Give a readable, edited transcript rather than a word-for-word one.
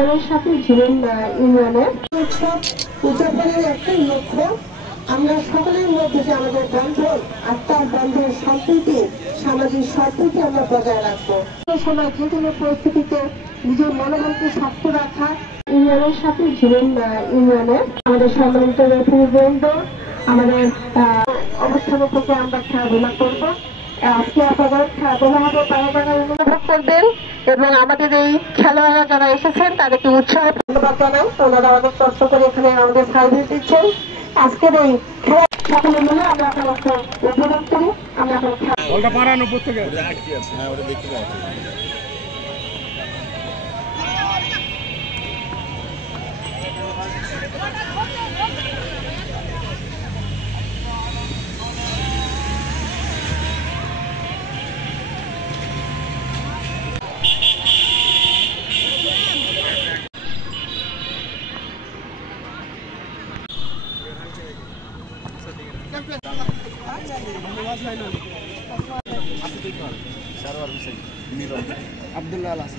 ইউনিয়নের সাথে ঝিলেন ইউনিয়নের উদযাপনের একটাই লক্ষ্য, আমরা সকলের মধ্যে যে আমাদের বন্ধন, আত্মার বন্ধন, সম্প্রীতি, সামাজিক সম্প্রীতি আমরা বজায় রাখবো। সময় যে কোনো পরিস্থিতিতে নিজের মনোবলকে শক্ত রাখা। ইউনিয়নের সাথে ঝিলেন ইউনিয়নের আমাদের সম্মানিত রেফারিবৃন্দ, আমাদের অনুষ্ঠান থেকে আমরা খেলাধুলা করবো। আজকে আপনাদের খেলাধুলা হবে, তারা অনুভব করবেন এবং আমাদের এই খেলোয়াড়রা যারা এসেছেন তাদেরকে উৎসাহ ধন্যবাদ জানাই। ওনারা অনেক কষ্ট করে এখানে আমাদের সার্ভিস দিচ্ছেন। আজকের এই খেলা সকলে মিলে আমরা খেলাকে উপভোগ করি। আমরা আব্দুল্লাহ আলাস